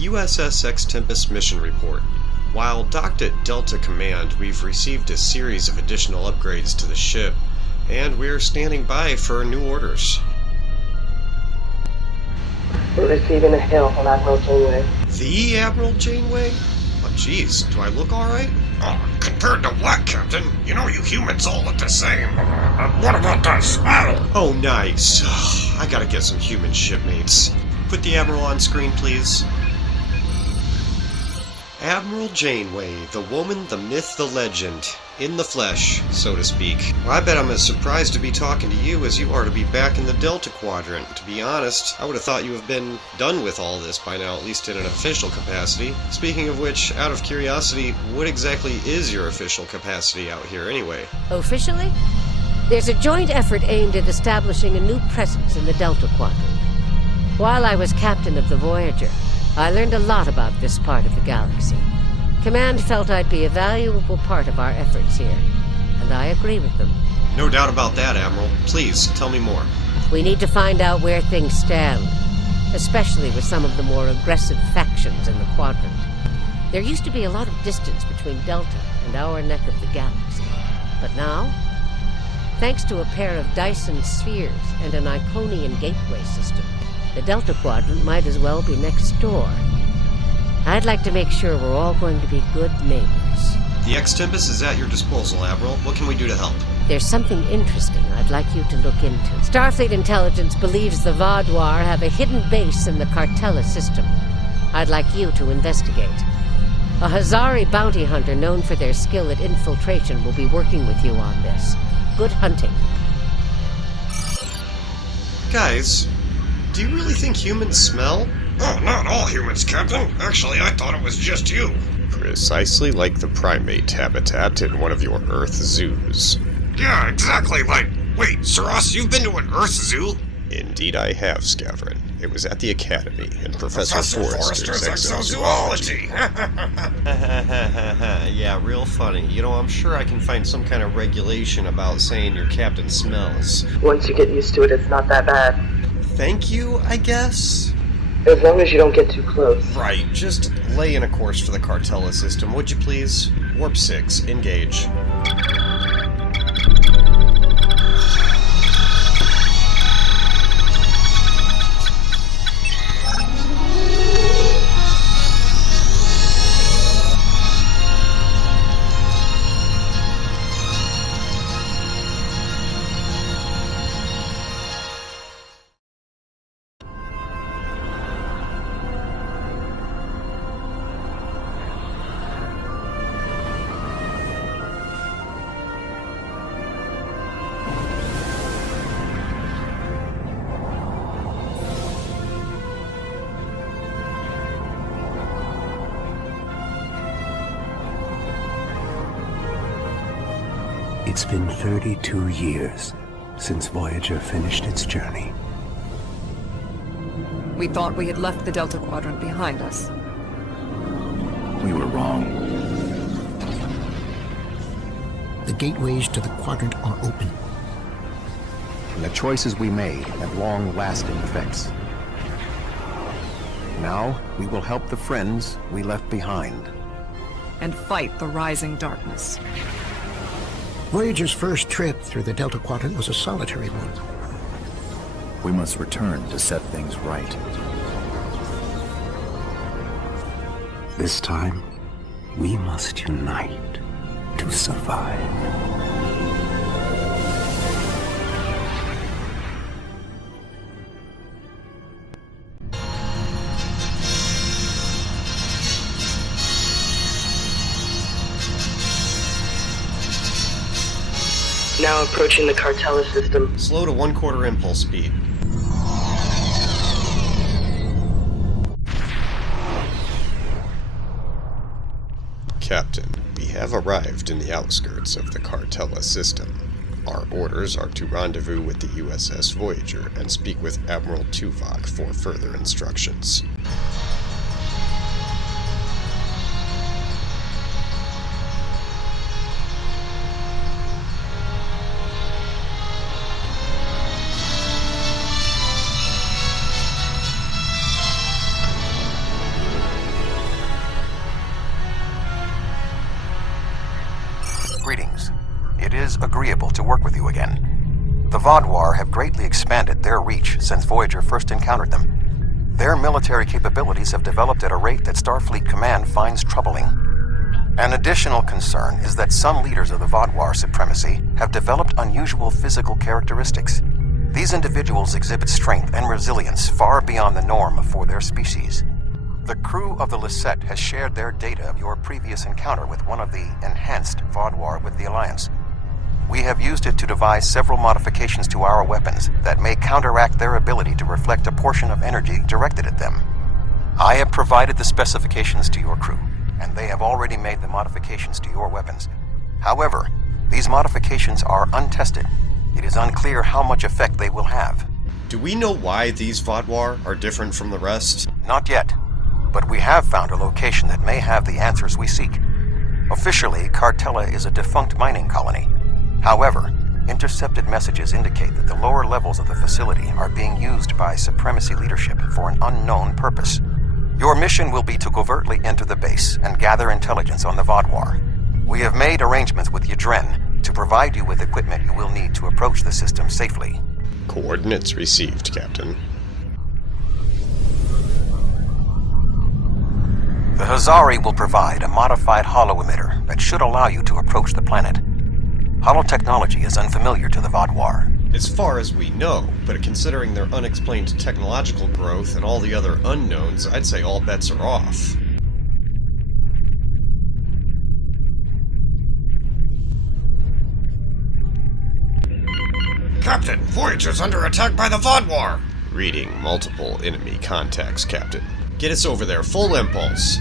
USS Tempest mission report. While docked at Delta Command, we've received a series of additional upgrades to the ship, and we're standing by for new orders. We're receiving a hail from Admiral Janeway. The Admiral Janeway? Oh, geez, do I look alright? Oh, compared to what, Captain? You know you humans all look the same. What about that smell? Oh, nice. I gotta get some human shipmates. Put the Admiral on screen, please. Admiral Janeway, the woman, the myth, the legend. In the flesh, so to speak. Well, I bet I'm as surprised to be talking to you as you are to be back in the Delta Quadrant. To be honest, I would have thought you have been done with all this by now, at least in an official capacity. Speaking of which, out of curiosity, what exactly is your official capacity out here anyway? Officially? There's a joint effort aimed at establishing a new presence in the Delta Quadrant. While I was captain of the Voyager, I learned a lot about this part of the galaxy. Command felt I'd be a valuable part of our efforts here, and I agree with them. No doubt about that, Admiral. Please, tell me more. We need to find out where things stand, especially with some of the more aggressive factions in the Quadrant. There used to be a lot of distance between Delta and our neck of the galaxy, but now, thanks to a pair of Dyson spheres and an Iconian gateway system, the Delta Quadrant might as well be next door. I'd like to make sure we're all going to be good neighbors. The Tempest is at your disposal, Admiral. What can we do to help? There's something interesting I'd like you to look into. Starfleet intelligence believes the Vaadwaur have a hidden base in the Cartella system. I'd like you to investigate. A Hazari bounty hunter known for their skill at infiltration will be working with you on this. Good hunting. Guys, do you really think humans smell? Oh, not all humans, Captain. Actually, I thought it was just you. Precisely like the primate habitat in one of your Earth zoos. Yeah, exactly wait, Saras, you've been to an Earth zoo? Indeed I have, Scavrin. It was at the Academy, and Professor Forrester's exozoology. Yeah, real funny. You know, I'm sure I can find some kind of regulation about saying your captain smells. Once you get used to it, it's not that bad. Thank you, I guess? As long as you don't get too close. Right, just lay in a course for the Cartella system, would you please? Warp 6, engage. It's been 32 years since Voyager finished its journey. We thought we had left the Delta Quadrant behind us. We were wrong. The gateways to the Quadrant are open. And the choices we made have long-lasting effects. Now, we will help the friends we left behind. And fight the rising darkness. Voyager's first trip through the Delta Quadrant was a solitary one. We must return to set things right. This time, we must unite to survive. Now approaching the Cartella system. Slow to 1/4 impulse speed. Captain, we have arrived in the outskirts of the Cartella system. Our orders are to rendezvous with the USS Voyager and speak with Admiral Tuvok for further instructions. agreeable to work with you again. The Vaadwaur have greatly expanded their reach since Voyager first encountered them. Their military capabilities have developed at a rate that Starfleet Command finds troubling. An additional concern is that some leaders of the Vaadwaur supremacy have developed unusual physical characteristics. These individuals exhibit strength and resilience far beyond the norm for their species. The crew of the Deceit has shared their data of your previous encounter with one of the enhanced Vaadwaur with the Alliance. We have used it to devise several modifications to our weapons that may counteract their ability to reflect a portion of energy directed at them. I have provided the specifications to your crew, and they have already made the modifications to your weapons. However, these modifications are untested. It is unclear how much effect they will have. Do we know why these Vaadwaur are different from the rest? Not yet, but we have found a location that may have the answers we seek. Officially, Cartella is a defunct mining colony. However, intercepted messages indicate that the lower levels of the facility are being used by Supremacy leadership for an unknown purpose. Your mission will be to covertly enter the base and gather intelligence on the Vaadwaur. We have made arrangements with Judgement to provide you with equipment you will need to approach the system safely. Coordinates received, Captain. The Hazari will provide a modified holo-emitter that should allow you to approach the planet. Holotechnology is unfamiliar to the Vaadwaur. As far as we know, but considering their unexplained technological growth and all the other unknowns, I'd say all bets are off. Captain, Voyager's under attack by the Vaadwaur! Reading multiple enemy contacts, Captain. Get us over there, full impulse.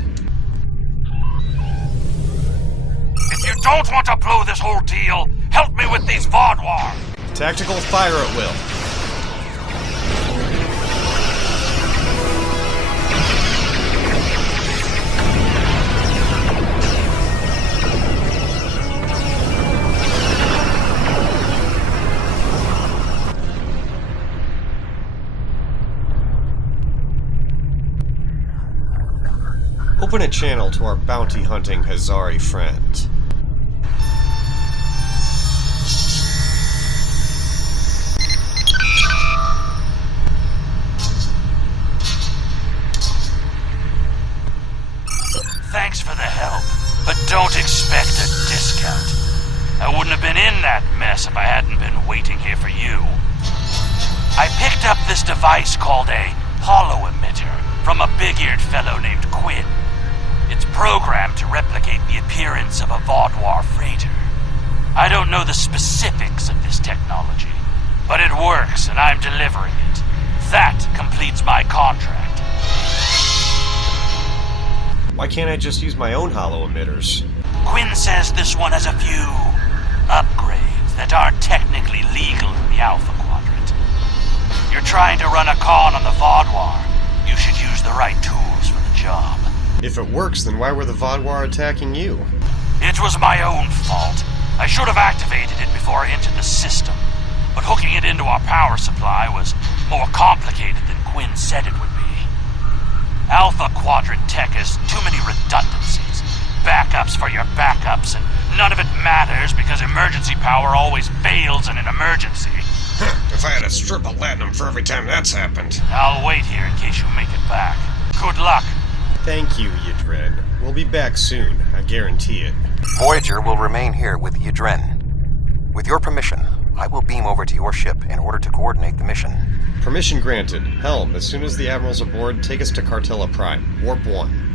If you don't want to blow this whole deal, help me with these Vaadwaur! Tactical fire at will. Open a channel to our bounty-hunting Hazari friend. Thanks for the help, but don't expect a discount. I wouldn't have been in that mess if I hadn't been waiting here for you. I picked up this device called a holo-emitter from a big-eared fellow named Quinn. It's programmed to replicate the appearance of a Vaadwaur freighter. I don't know the specifics of this technology, but it works and I'm delivering it. That completes my contract. Why can't I just use my own holo-emitters? Quinn says this one has a few upgrades that aren't technically legal in the Alpha Quadrant. You're trying to run a con on the Vaadwaur. You should use the right tools for the job. If it works, then why were the Vaadwaur attacking you? It was my own fault. I should have activated it before I entered the system, but hooking it into our power supply was more complicated than Quinn said it would be. Alpha Quadrant tech has too many redundancies, backups for your backups, and none of it matters because emergency power always fails in an emergency. If I had a strip of latinum for every time that's happened. I'll wait here in case you make it back. Good luck. Thank you, Yidren. We'll be back soon, I guarantee it. Voyager will remain here with Yidren. With your permission, I will beam over to your ship in order to coordinate the mission. Permission granted. Helm, as soon as the Admiral's aboard, take us to Cartella Prime. Warp 1.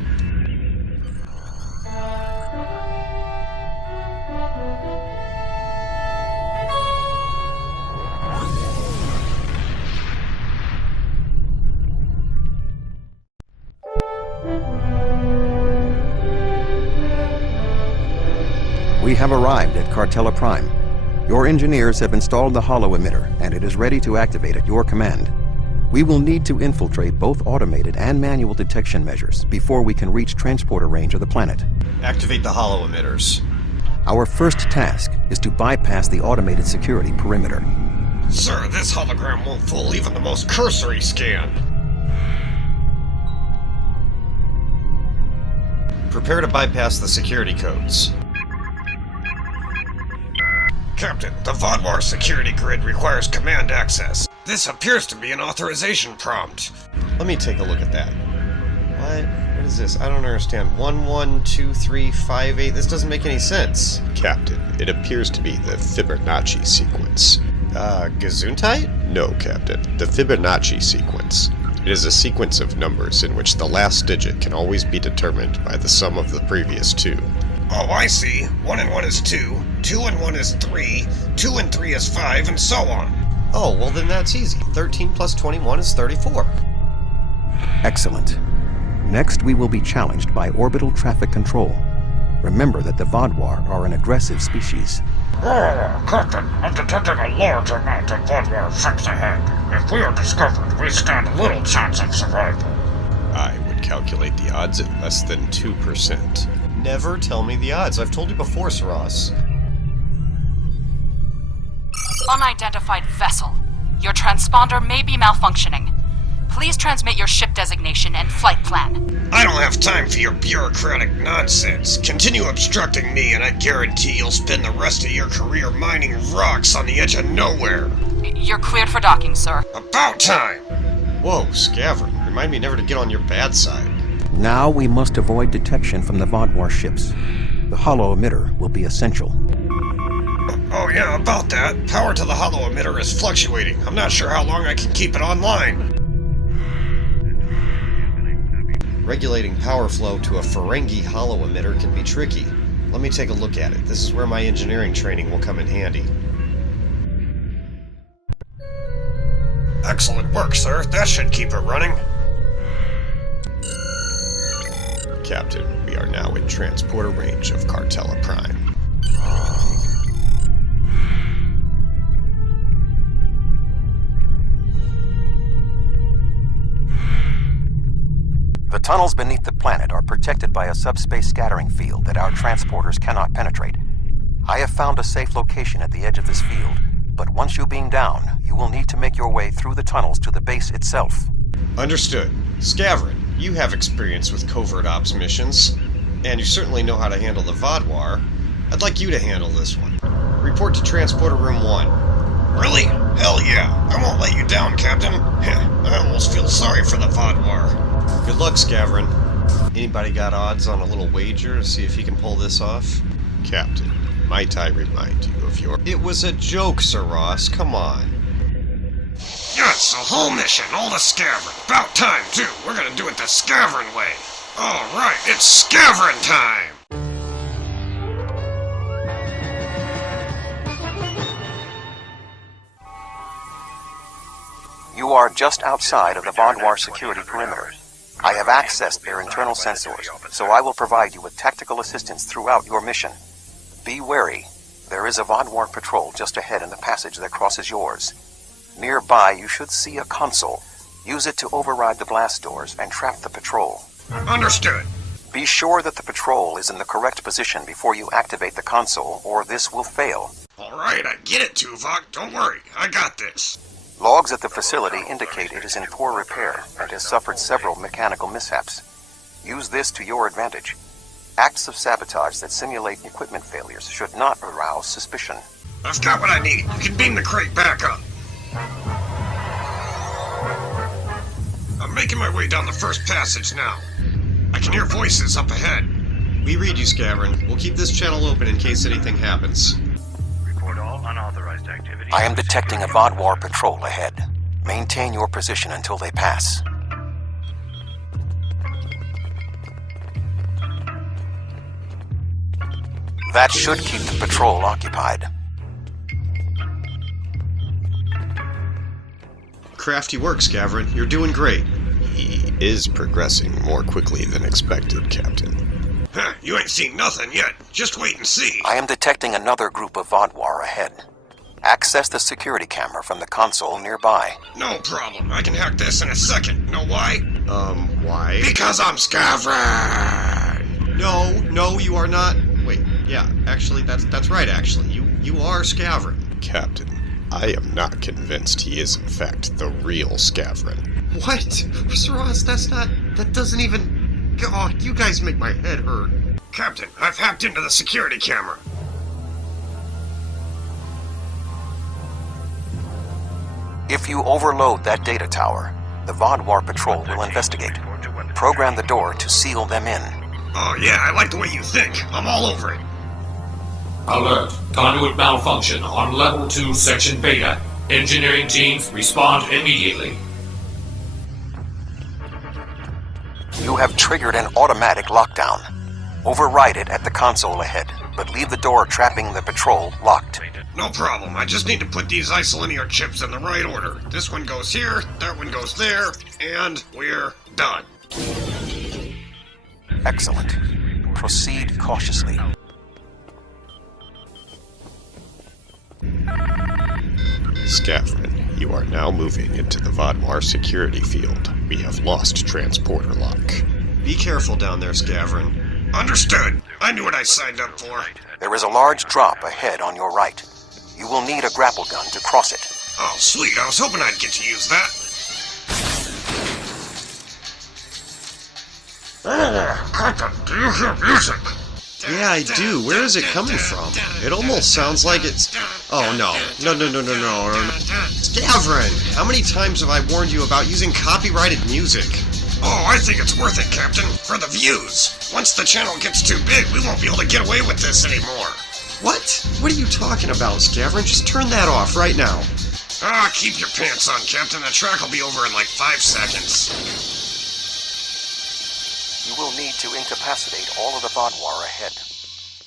We have arrived at Cartella Prime. Your engineers have installed the holo-emitter, and it is ready to activate at your command. We will need to infiltrate both automated and manual detection measures before we can reach transporter range of the planet. Activate the holo-emitters. Our first task is to bypass the automated security perimeter. Sir, this hologram won't fool even the most cursory scan. Prepare to bypass the security codes. Captain, the Vodwar security grid requires command access. This appears to be an authorization prompt. Let me take a look at that. What is this? I don't understand. 112358. This doesn't make any sense. Captain, it appears to be the Fibonacci sequence. Gesundheit? No, Captain. The Fibonacci sequence. It is a sequence of numbers in which the last digit can always be determined by the sum of the previous two. Oh, I see. 1 and 1 is 2, 2 and 1 is 3, 2 and 3 is 5, and so on. Oh, well then that's easy. 13 plus 21 is 34. Excellent. Next, we will be challenged by orbital traffic control. Remember that the Vodwar are an aggressive species. Captain, I'm detecting a large amount of Vodwar ships ahead. If we are discovered, we stand little chance of survival. I would calculate the odds at less than 2%. Never tell me the odds. I've told you before, Saras. Unidentified vessel. Your transponder may be malfunctioning. Please transmit your ship designation and flight plan. I don't have time for your bureaucratic nonsense. Continue obstructing me and I guarantee you'll spend the rest of your career mining rocks on the edge of nowhere. You're cleared for docking, sir. About time! Whoa, Scavern. Remind me never to get on your bad side. Now we must avoid detection from the Vodwar ships. The hollow emitter will be essential. Oh yeah, about that. Power to the hollow emitter is fluctuating. I'm not sure how long I can keep it online. Regulating power flow to a Ferengi hollow emitter can be tricky. Let me take a look at it. This is where my engineering training will come in handy. Excellent work, sir. That should keep it running. Captain, we are now in transporter range of Cartella Prime. The tunnels beneath the planet are protected by a subspace scattering field that our transporters cannot penetrate. I have found a safe location at the edge of this field, but once you beam down, you will need to make your way through the tunnels to the base itself. Understood. Scavern, you have experience with covert ops missions, and you certainly know how to handle the Vodwar. I'd like you to handle this one. Report to Transporter Room 1. Really? Hell yeah. I won't let you down, Captain. I almost feel sorry for the Vodwar. Good luck, Scavern. Anybody got odds on a little wager to see if he can pull this off? Captain, might I remind you of your... It was a joke, Sir Ross. Come on. Yes, a whole mission, all the Scavern. About time, too. We're gonna do it the Scavern way. Alright, it's Scavern time! You are just outside of the Vodwar security perimeter. I have accessed their internal sensors, so I will provide you with tactical assistance throughout your mission. Be wary. There is a Vodwar patrol just ahead in the passage that crosses yours. Nearby, you should see a console. Use it to override the blast doors and trap the patrol. Understood. Be sure that the patrol is in the correct position before you activate the console, or this will fail. Alright, I get it, Tuvok. Don't worry, I got this. Logs at the facility indicate it is in poor repair and has suffered several mechanical mishaps. Use this to your advantage. Acts of sabotage that simulate equipment failures should not arouse suspicion. I've got what I need. You can beam the crate back up. I'm making my way down the first passage now. I can hear voices up ahead. We read you, Scavern. We'll keep this channel open in case anything happens. Report all unauthorized activity. I am detecting a Vodwar patrol ahead. Maintain your position until they pass. That should keep the patrol occupied. Crafty work, Scavern. You're doing great. He is progressing more quickly than expected, Captain. Huh, you ain't seen nothing yet. Just wait and see. I am detecting another group of Vodwar ahead. Access the security camera from the console nearby. No problem. I can hack this in a second. Know why? Why? Because I'm Scavern! No, you are not. Wait, yeah, actually, that's right, actually. You are Scavern. Captain, I am not convinced he is in fact the real Scavern. What? Sir Ross, that doesn't even... Oh, you guys make my head hurt. Captain, I've hacked into the security camera. If you overload that data tower, the Vodwar patrol will investigate. Program the door to seal them in. Oh yeah, I like the way you think. I'm all over it. Alert. Conduit malfunction on Level 2, Section Beta. Engineering teams, respond immediately. You have triggered an automatic lockdown. Override it at the console ahead, but leave the door trapping the patrol locked. No problem. I just need to put these isolinear chips in the right order. This one goes here, that one goes there, and we're done. Excellent. Proceed cautiously. Scavrin, you are now moving into the Vodwar security field. We have lost transporter lock. Be careful down there, Scavrin. Understood. I knew what I signed up for. There is a large drop ahead on your right. You will need a grapple gun to cross it. Oh, sweet. I was hoping I'd get to use that. Oh, Captain, do you hear music? Yeah, I do. Where is it coming from? It almost sounds like it's... Oh, no. No. Scavrin! How many times have I warned you about using copyrighted music? Oh, I think it's worth it, Captain. For the views. Once the channel gets too big, we won't be able to get away with this anymore. What? What are you talking about, Scavrin? Just turn that off right now. Ah, keep your pants on, Captain. The track will be over in like 5 seconds. You will need to incapacitate all of the Vodwar ahead.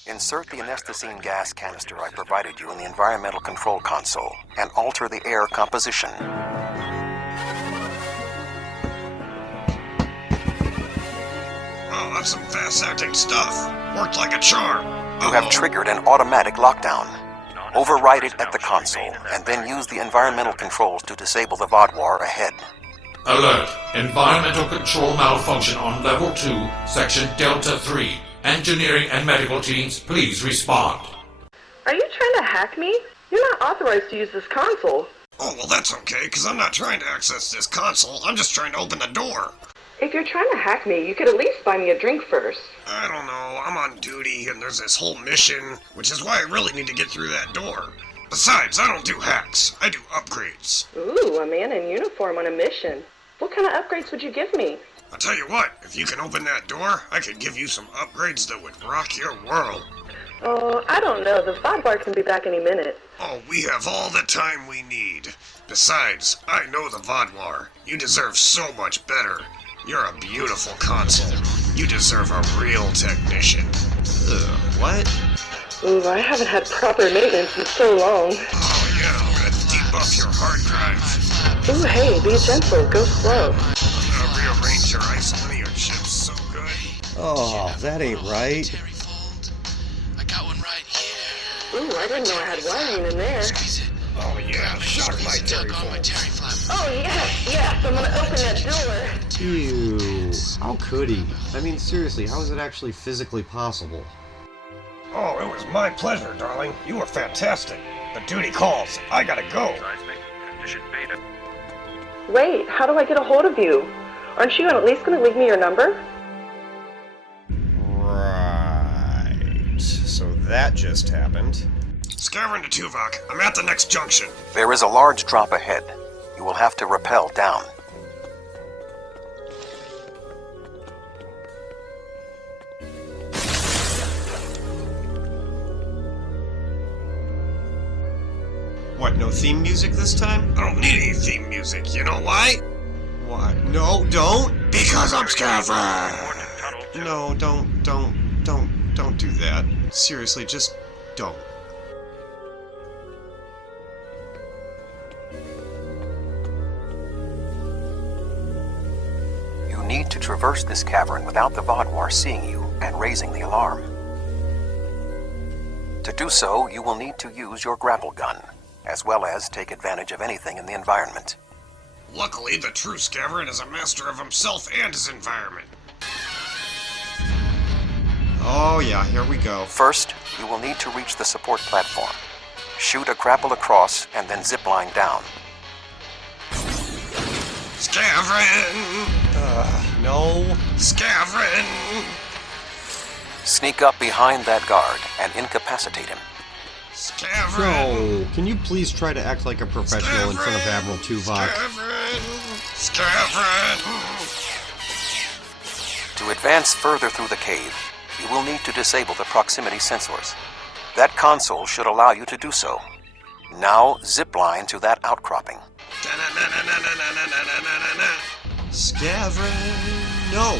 Insert the anesthetine gas canister I provided you in the environmental control console and alter the air composition. Oh, that's some fast-acting stuff. Worked like a charm. You have triggered an automatic lockdown. Override it at the console, and then use the environmental controls to disable the Vodwar ahead. Alert. Environmental control malfunction on Level 2, Section Delta 3. Engineering and medical teams, please respond. Are you trying to hack me? You're not authorized to use this console. Oh, well that's okay, because I'm not trying to access this console. I'm just trying to open the door. If you're trying to hack me, you could at least buy me a drink first. I don't know. I'm on duty, and there's this whole mission, which is why I really need to get through that door. Besides, I don't do hacks. I do upgrades. Ooh, a man in uniform on a mission. What kind of upgrades would you give me? I'll tell you what, if you can open that door, I could give you some upgrades that would rock your world. Oh, I don't know. The Vodwar can be back any minute. Oh, we have all the time we need. Besides, I know the Vodwar. You deserve so much better. You're a beautiful console. You deserve a real technician. What? Ooh, I haven't had proper maintenance in so long. Oh yeah, I'm gonna debuff your hard drive. Ooh, hey, be gentle. Go slow. I'm gonna rearrange your isolinear chips so good. Oh, that ain't right. I got one right here. Ooh, I didn't know I had wiring in there. Oh yeah, shock my terry fold. Oh, yes, I'm gonna open that door. Ew. How could he? I mean, seriously, how is it actually physically possible? Oh, it was my pleasure, darling. You were fantastic. The duty calls. I gotta go. Wait, how do I get a hold of you? Aren't you at least gonna leave me your number? Right. So that just happened. Scavrin to Tuvok. I'm at the next junction. There is a large drop ahead. You will have to rappel down. What, no theme music this time? I don't need any theme music. You know why? Why? No, don't! Because I'm Scavrin! No, don't do that. Seriously, just don't. You need to traverse this cavern without the Vodwar seeing you and raising the alarm. To do so, you will need to use your grapple gun, as well as take advantage of anything in the environment. Luckily, the true Scavrin is a master of himself and his environment. Oh yeah, here we go. First, you will need to reach the support platform. Shoot a grapple across and then zipline down. Scavrin! No. Scavrin! Sneak up behind that guard and incapacitate him. Scavren! No, can you please try to act like a professional in front of Admiral Tuvok? Scavren! To advance further through the cave, you will need to disable the proximity sensors. That console should allow you to do so. Now, zipline to that outcropping. Scavren! No,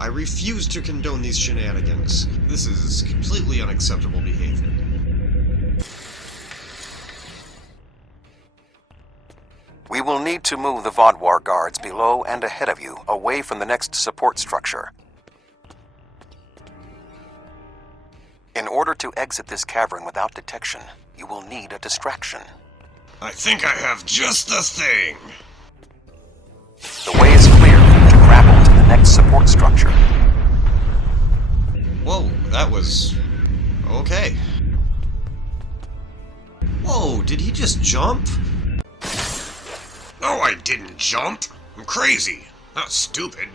I refuse to condone these shenanigans. This is completely unacceptable behavior. We will need to move the Vodwar guards below and ahead of you, away from the next support structure. In order to exit this cavern without detection, you will need a distraction. I think I have just the thing. The way is clear to grapple to the next support structure. Whoa, that was... okay. Whoa, did he just jump? No, I didn't jump. I'm crazy, not stupid.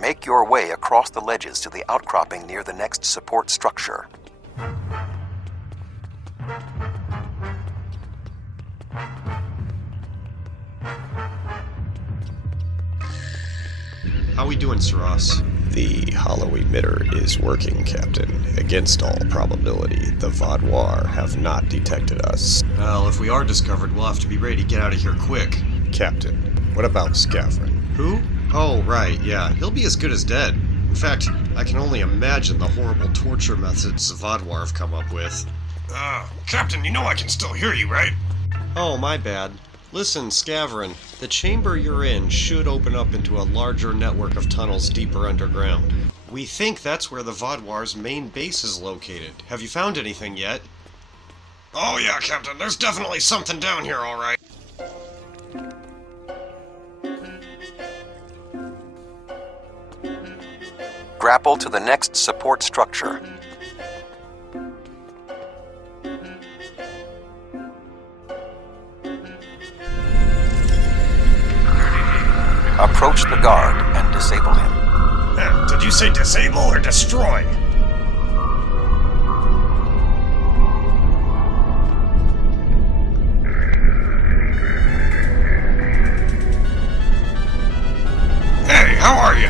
Make your way across the ledges to the outcropping near the next support structure. How we doing, Saras? The hollow emitter is working, Captain. Against all probability, the Vodwar have not detected us. Well, if we are discovered, we'll have to be ready to get out of here quick. Captain, what about Scavren? Who? Oh, right, yeah. He'll be as good as dead. In fact, I can only imagine the horrible torture methods the Vodwar have come up with. Captain, you know I can still hear you, right? Oh, my bad. Listen, Scavren, the chamber you're in should open up into a larger network of tunnels deeper underground. We think that's where the Vodwar's main base is located. Have you found anything yet? Oh yeah, Captain, there's definitely something down here, alright. Grapple to the next support structure. Approach the guard and disable him. Did you say disable or destroy? Hey, how are you?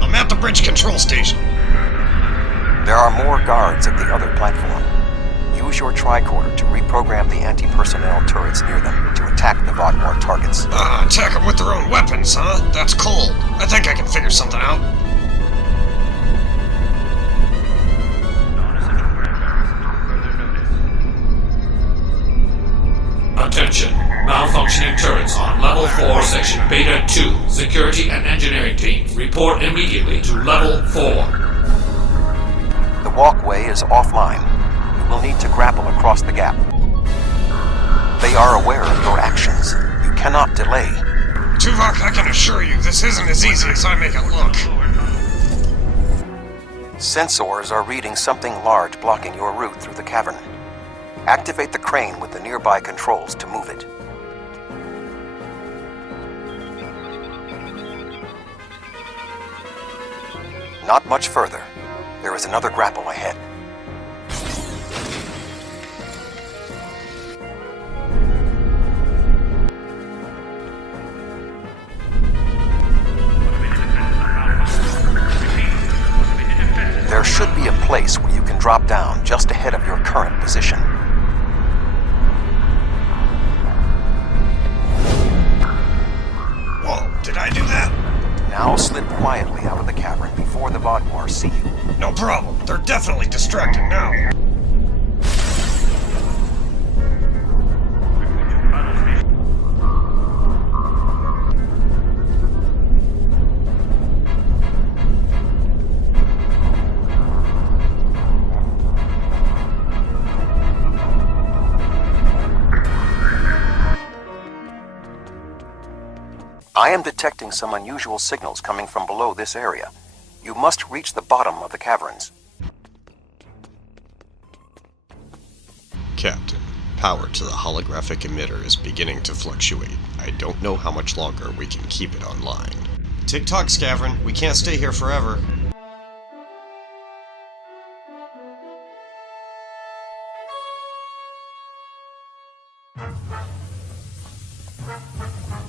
I'm at the bridge control station. There are more guards at the other platform. Use your tricorder to reprogram the anti-personnel turrets near them to attack the Vodwar targets. Attack them with their own weapons, huh? That's cold. I think I can figure something out. Attention. Malfunctioning turrets on Level 4, Section Beta 2. Security and engineering teams, report immediately to Level 4. The walkway is offline. You will need to grapple across the gap. They are aware of your actions. You cannot delay. Tuvok, I can assure you, this isn't as easy as I make it look. Sensors are reading something large blocking your route through the cavern. Activate the crane with the nearby controls to move it. Not much further. There is another grapple ahead. There should be a place where you can drop down just ahead of your current position. Whoa, did I do that? Now slip quietly out of the cavern before the Vodwar see you. No problem. They're definitely distracting now. I am detecting some unusual signals coming from below this area. You must reach the bottom of the caverns. Captain, power to the holographic emitter is beginning to fluctuate. I don't know how much longer we can keep it online. Tick-tock, Scavron. We can't stay here forever.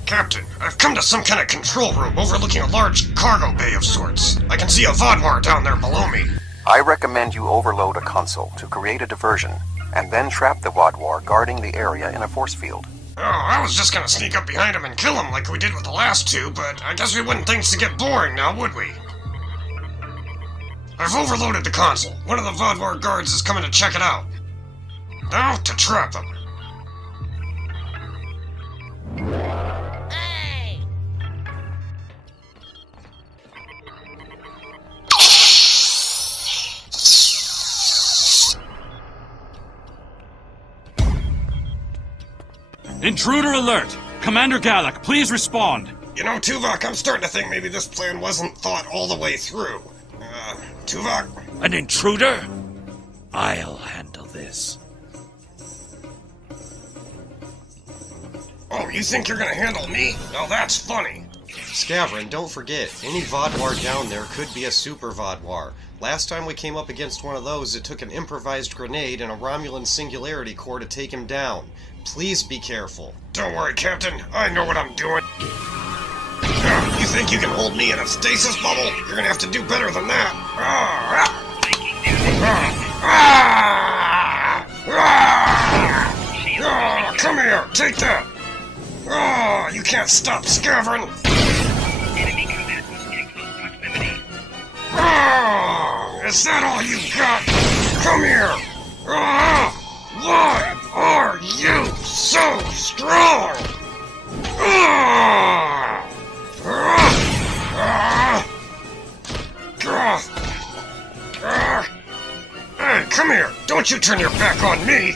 Captain, I've come to some kind of control room overlooking a large cargo bay of sorts. I can see a Vodwar down there below me. I recommend you overload a console to create a diversion, and then trap the Vodwar guarding the area in a force field. Oh, I was just gonna sneak up behind him and kill him like we did with the last two, but I guess we wouldn't things to get boring now, would we? I've overloaded the console. One of the Vodwar guards is coming to check it out. Now to trap him. Intruder alert! Commander Gallic, please respond! You know, Tuvok, I'm starting to think maybe this plan wasn't thought all the way through. Tuvok? An intruder? I'll handle this. Oh, you think you're gonna handle me? Now that's funny. Scavron, don't forget, any Vodwar down there could be a super Vodwar. Last time we came up against one of those, it took an improvised grenade and a Romulan singularity core to take him down. Please be careful. Don't worry, Captain. I know what I'm doing. You think you can hold me in a stasis bubble? You're gonna have to do better than that. Come here, take that. You can't stop Scavron. Is that all you got? Come here. Why are you so strong? Hey, come here! Don't you turn your back on me!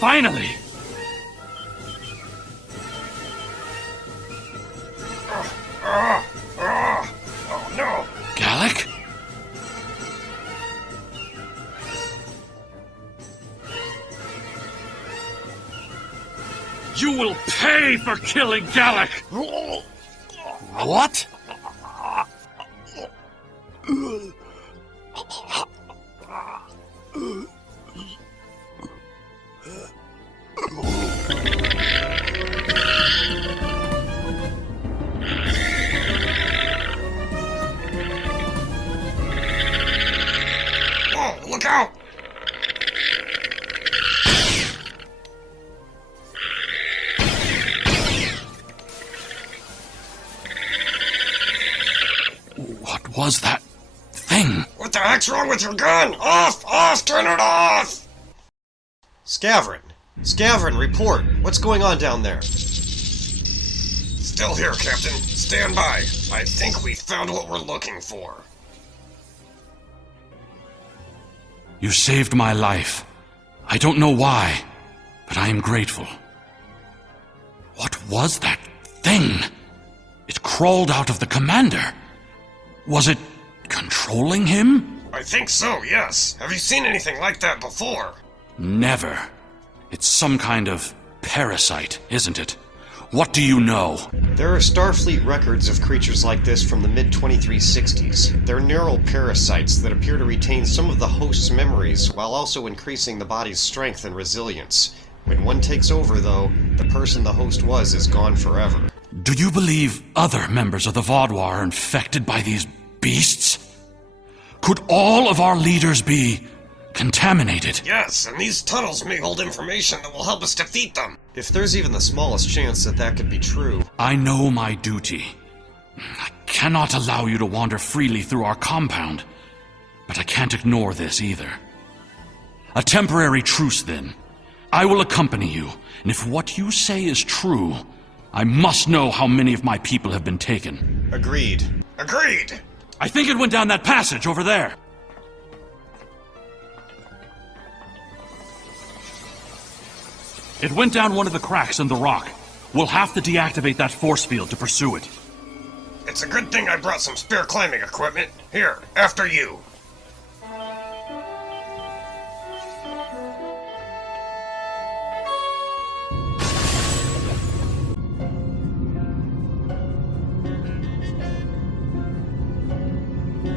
Finally! Oh no! Gallic? You will pay for killing Gallic! What? Whoa, look out! What was that thing? What the heck's wrong with your gun? Off! Off! Turn it off! Scavron! Scavron, report! What's going on down there? Still here, Captain. Stand by. I think we found what we're looking for. You saved my life. I don't know why, but I am grateful. What was that thing? It crawled out of the commander. Was it controlling him? I think so, yes. Have you seen anything like that before? Never. It's some kind of parasite, isn't it? What do you know? There are Starfleet records of creatures like this from the mid-2360s. They're neural parasites that appear to retain some of the host's memories while also increasing the body's strength and resilience. When one takes over, though, the person the host was is gone forever. Do you believe other members of the Vodwar are infected by these beasts? Could all of our leaders be contaminated? Yes, and these tunnels may hold information that will help us defeat them. If there's even the smallest chance that that could be true... I know my duty. I cannot allow you to wander freely through our compound, but I can't ignore this either. A temporary truce, then. I will accompany you, and if what you say is true, I must know how many of my people have been taken. Agreed. Agreed! I think it went down that passage over there. It went down one of the cracks in the rock. We'll have to deactivate that force field to pursue it. It's a good thing I brought some spare climbing equipment. Here, after you.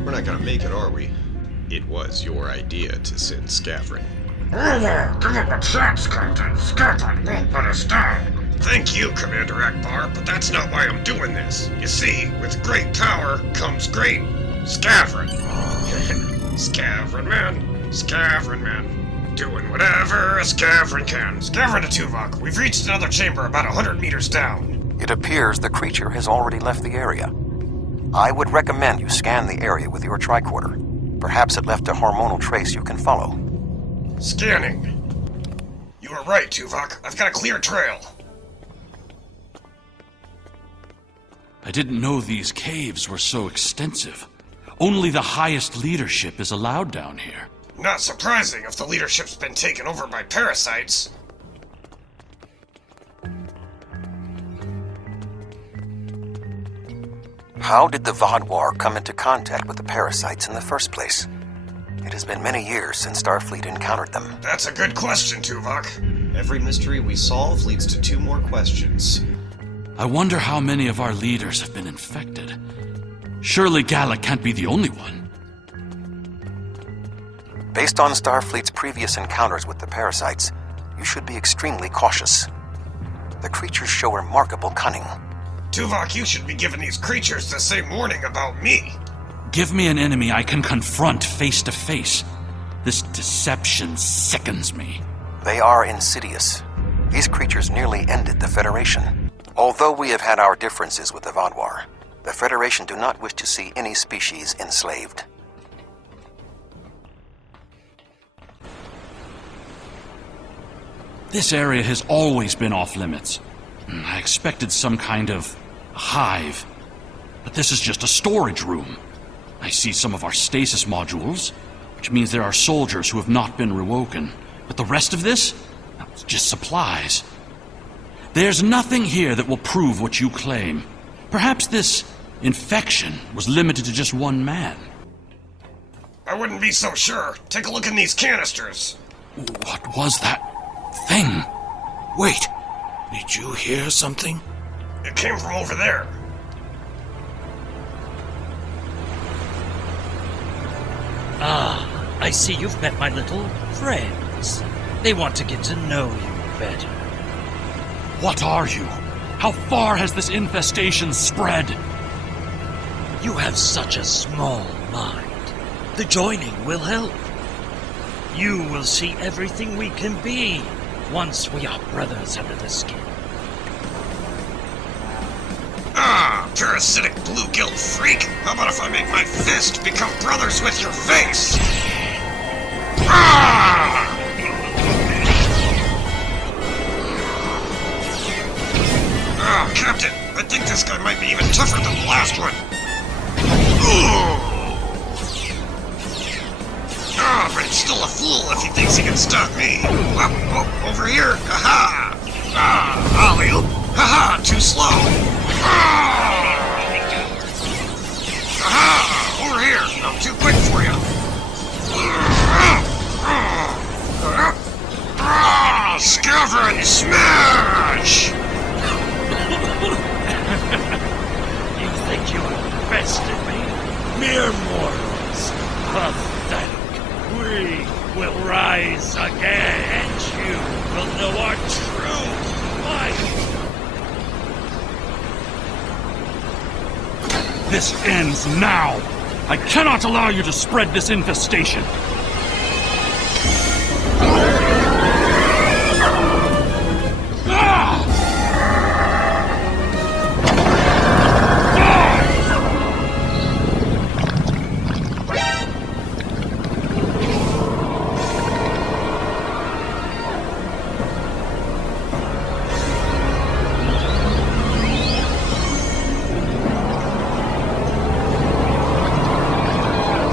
We're not gonna make it, are we? It was your idea to send Scavron. Oh there, give him a chance, Captain. Scavron won't let us down. Thank you, Commander Akbar, but that's not why I'm doing this. You see, with great power comes great Scavron. Scavron man. Doing whatever a Scavron can. Scavron to Tuvok. We've reached another chamber about 100 meters down. It appears the creature has already left the area. I would recommend you scan the area with your tricorder. Perhaps it left a hormonal trace you can follow. Scanning. You were right, Tuvok. I've got a clear trail. I didn't know these caves were so extensive. Only the highest leadership is allowed down here. Not surprising if the leadership's been taken over by parasites. How did the Vodwar come into contact with the parasites in the first place? It has been many years since Starfleet encountered them. That's a good question, Tuvok. Every mystery we solve leads to 2 more questions. I wonder how many of our leaders have been infected. Surely Gallic can't be the only one. Based on Starfleet's previous encounters with the parasites, you should be extremely cautious. The creatures show remarkable cunning. Tuvok, you should be giving these creatures the same warning about me. Give me an enemy I can confront face to face. This deception sickens me. They are insidious. These creatures nearly ended the Federation. Although we have had our differences with the Vodwar, the Federation do not wish to see any species enslaved. This area has always been off limits. I expected some kind of hive, but this is just a storage room. I see some of our stasis modules, which means there are soldiers who have not been rewoken. But the rest of this? It's just supplies. There's nothing here that will prove what you claim. Perhaps this infection was limited to just one man. I wouldn't be so sure. Take a look in these canisters. What was that thing? Wait, did you hear something? It came from over there. Ah, I see you've met my little friends. They want to get to know you better. What are you? How far has this infestation spread? You have such a small mind. The joining will help. You will see everything we can be once we are brothers under the skin. Ah, parasitic bluegill freak! How about if I make my fist become brothers with your face? Ah! Ah, Captain, I think this guy might be even tougher than the last one. Ooh. Ah, but he's still a fool if he thinks he can stop me. Oh, over here. Aha! Ah, alley-oop. Haha, too slow. Aha! Over here! I'm too quick for you! Scavron smash! You think you have bested me? Mere mortals! Pathetic! We will rise again, and you will know our true might! This ends now! I cannot allow you to spread this infestation!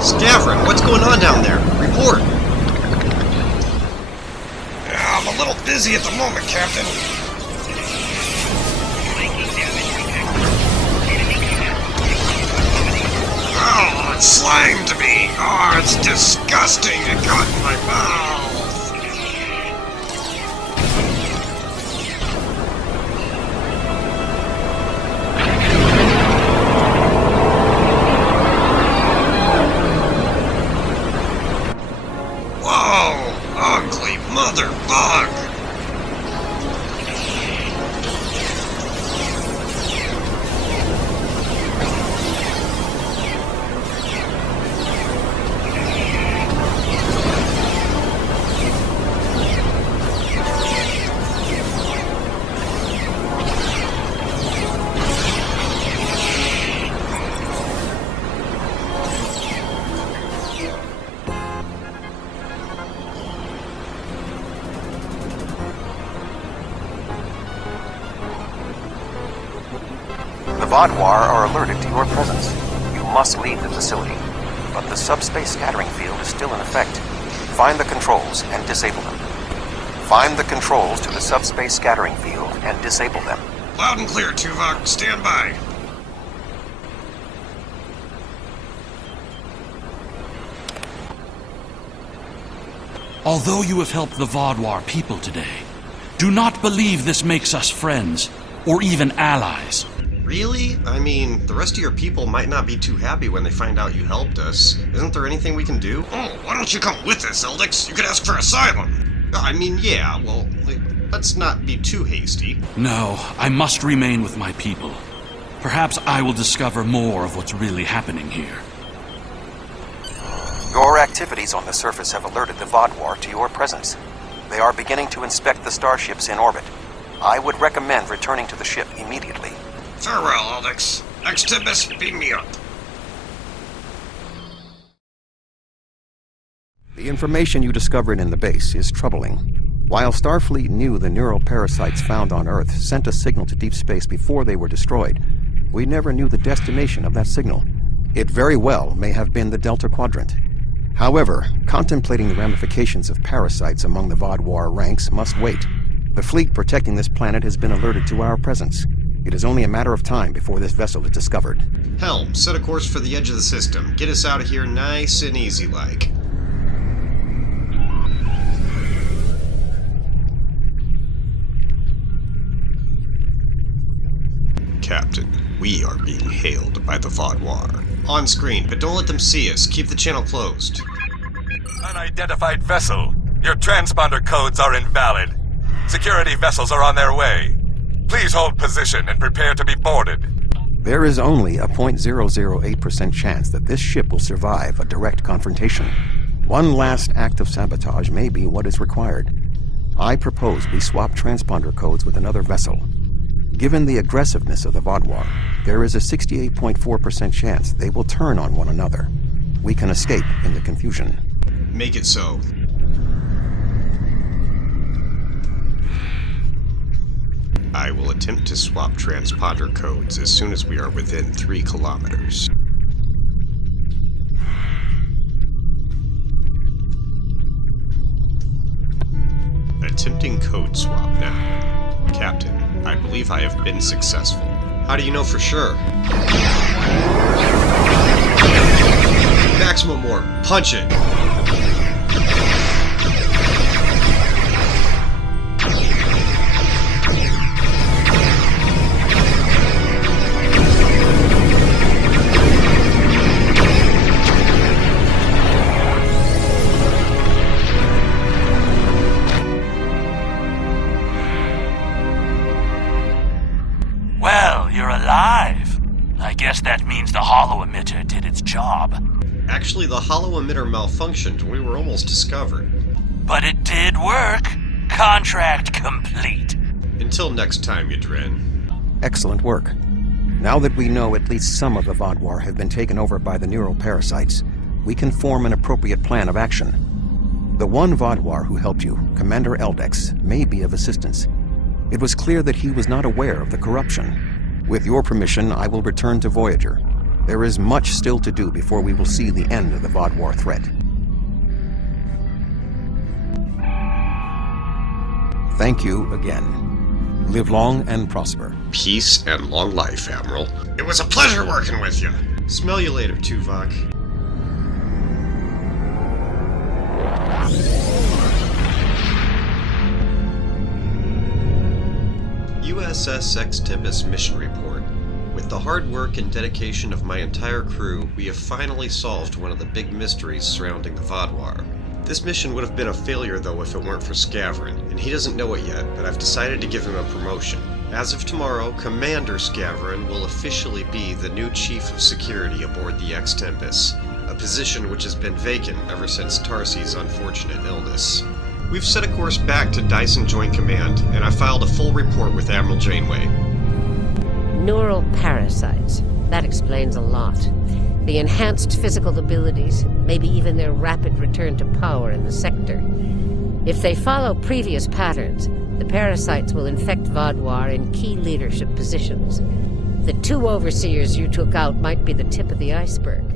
Scavron, what's going on down there? Report! I'm a little busy at the moment, Captain. Oh, it slimed me! Oh, it's disgusting! It got in my mouth! Whoa! Ugly mother bug! The Vodwar are alerted to your presence. You must leave the facility, but the subspace scattering field is still in effect. Find the controls and disable them. Find the controls to the subspace scattering field and disable them. Loud and clear, Tuvok. Stand by. Although you have helped the Vodwar people today, do not believe this makes us friends, or even allies. Really? I mean, the rest of your people might not be too happy when they find out you helped us. Isn't there anything we can do? Oh, why don't you come with us, Eldix? You could ask for asylum. I mean, yeah, well, let's not be too hasty. No, I must remain with my people. Perhaps I will discover more of what's really happening here. Your activities on the surface have alerted the Vodwar to your presence. They are beginning to inspect the starships in orbit. I would recommend returning to the ship immediately. Farewell, Eldix. Extibus, beam me up. The information you discovered in the base is troubling. While Starfleet knew the neural parasites found on Earth sent a signal to deep space before they were destroyed, we never knew the destination of that signal. It very well may have been the Delta Quadrant. However, contemplating the ramifications of parasites among the Vodwar ranks must wait. The fleet protecting this planet has been alerted to our presence. It is only a matter of time before this vessel is discovered. Helm, set a course for the edge of the system. Get us out of here nice and easy-like. Captain, we are being hailed by the Vodwar. On screen, but don't let them see us. Keep the channel closed. Unidentified vessel. Your transponder codes are invalid. Security vessels are on their way. Please hold position and prepare to be boarded. There is only a 0.008% chance that this ship will survive a direct confrontation. One last act of sabotage may be what is required. I propose we swap transponder codes with another vessel. Given the aggressiveness of the Vodwar, there is a 68.4% chance they will turn on one another. We can escape in the confusion. Make it so. I will attempt to swap transponder codes as soon as we are within 3 kilometers. Attempting code swap now. Captain, I believe I have been successful. How do you know for sure? Maximum warp. Punch it! Well, you're alive. I guess that means the holo emitter did its job. Actually, the holo emitter malfunctioned. We were almost discovered. But it did work. Contract complete. Until next time, Yadrin. Excellent work. Now that we know at least some of the Vodwar have been taken over by the neural parasites, we can form an appropriate plan of action. The one Vodwar who helped you, Commander Eldex, may be of assistance. It was clear that he was not aware of the corruption. With your permission, I will return to Voyager. There is much still to do before we will see the end of the Vodwar threat. Thank you again. Live long and prosper. Peace and long life, Admiral. It was a pleasure working with you. Smell you later, Tuvok. USS Ex Tempest mission report. With the hard work and dedication of my entire crew, we have finally solved one of the big mysteries surrounding the Vaadwaur. This mission would have been a failure though if it weren't for Scavron, and he doesn't know it yet, but I've decided to give him a promotion. As of tomorrow, Commander Scavron will officially be the new Chief of Security aboard the Ex Tempest, a position which has been vacant ever since Tarsi's unfortunate illness. We've set a course back to Dyson Joint Command, and I filed a full report with Admiral Janeway. Neural parasites. That explains a lot. The enhanced physical abilities, maybe even their rapid return to power in the sector. If they follow previous patterns, the parasites will infect Vaadwaur in key leadership positions. The 2 overseers you took out might be the tip of the iceberg.